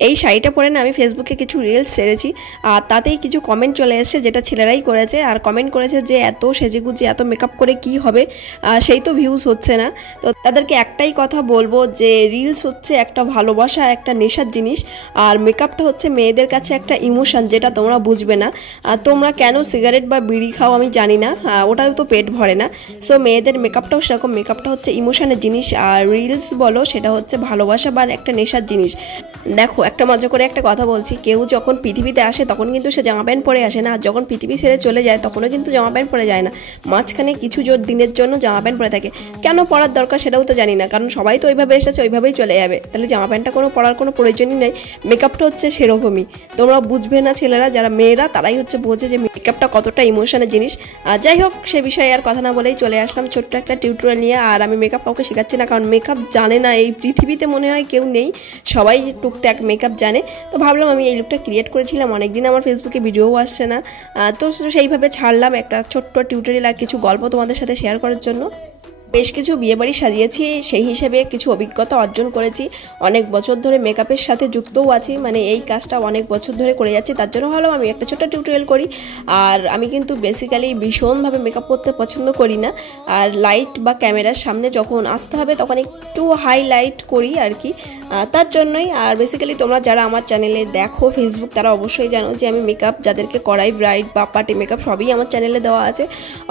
এই শাড়িটা পরে না আমি ফেসবুকে কিছু রিলস ছেড়েছি, আর তাতেই কিছু কমেন্ট চলে এসেছে, যেটা ছেলেরাই করেছে। আর কমেন্ট করেছে যে এত সেজেগুজে এত মেকআপ করে কি হবে, সেই তো ভিউজ হচ্ছে না। তো তাদেরকে একটাই কথা বলবো যে রিলস হচ্ছে একটা ভালোবাসা, একটা নেশার জিনিস, আর মেকআপটা হচ্ছে মেয়েদের কাছে একটা ইমোশন, যেটা তোমরা বুঝবে না। তোমরা কেন সিগারেট বা বিড়ি খাও আমি জানি না, ওটাও তো পেট ভরে না। সো মেয়েদের মেকআপটাও সেরকম, মেকআপটা হচ্ছে ইমোশনের জিনিস, আর রিলস বলো সেটা হচ্ছে ভালোবাসা বা একটা নেশার জিনিস। দেখো, একটা মজা করে একটা কথা বলছি, কেউ যখন পৃথিবীতে আসে তখন কিন্তু সে জামা প্যান্ট পরে আসে না, আর যখন পৃথিবী ছেড়ে চলে যায় তখনও কিন্তু জামা প্যান্ট পরে যায় না, মাঝখানে কিছু দিনের জন্য জামা প্যান্ট পরে থাকে। কেন পরার দরকার সেটাও তো জানি না, কারণ সবাই তো ওইভাবে এসেছে, ওইভাবেই চলে যাবে, তাহলে জামা প্যান্টটা পরার কোনো প্রয়োজনই নেই। মেকআপটা হচ্ছে সেরকমই, তোমরা বুঝবে না ছেলেরা, যারা মেয়েরা তারাই হচ্ছে বোঝে যে মেকআপটা কতটা ইমোশনের জিনিস। যাই হোক, সে বিষয়ে আর কথা না বলেই চলে আসলাম ছোট্ট একটা টিউটোরিয়াল নিয়ে। আর আমি মেকআপ কাউকে শেখাচ্ছি না, কারণ মেকআপ জানে না এই পৃথিবীতে মনে হয় কেউ নেই, সবাই টুকটাক মেকআপ জানে। তো ভাবলাম আমি এই লুকটা ক্রিয়েট করেছিলাম, অনেকদিন আমার ফেসবুকে ভিডিও আসছে না, তো সেইভাবে ছাড়লাম একটা ছোট্ট টিউটোরিয়াল আর কিছু গল্প তোমাদের সাথে শেয়ার করার জন্য। বেশ কিছু বিয়েবাড়ি সাজিয়েছি, সেই হিসেবে কিছু অভিজ্ঞতা অর্জন করেছি, অনেক বছর ধরে মেকআপের সাথে যুক্তও আছি, মানে এই কাজটা অনেক বছর ধরে করে যাচ্ছি, তার জন্য ভাবলাম আমি একটা ছোট্ট টিউটোরিয়াল করি। আর আমি কিন্তু বেসিক্যালি ভীষণভাবে মেকআপ করতে পছন্দ করি না, আর লাইট বা ক্যামেরার সামনে যখন আসতে হবে তখন একটু হাইলাইট করি আর কি, তার জন্যই। আর বেসিক্যালি তোমরা যারা আমার চ্যানেলে দেখো ফেসবুক, তারা অবশ্যই জানো যে আমি মেকআপ যাদেরকে করাই, ব্রাইড বা পার্টি মেকআপ সবই আমার চ্যানেলে দেওয়া আছে,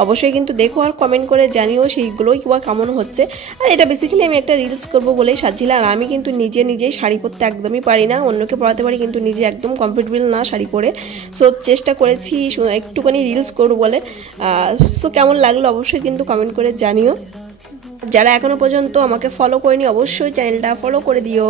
অবশ্যই কিন্তু দেখো আর কমেন্ট করে জানিও সেইগুলোই কেমন হচ্ছে। আর এটা বেসিক্যালি আমি একটা রিলস করব বলেই সাজছিলাম। আর আমি কিন্তু নিজেই শাড়ি পরতে একদমই পারি না, অন্যকে পরাতে পারি কিন্তু নিজে একদম কমফোর্টেবল না শাড়ি পরে। সো চেষ্টা করেছি একটুখানি রিলস করবো বলে। সো কেমন লাগলো অবশ্যই কিন্তু কমেন্ট করে জানিও। যারা এখনো পর্যন্ত আমাকে ফলো করেনি অবশ্যই চ্যানেলটা ফলো করে দিও।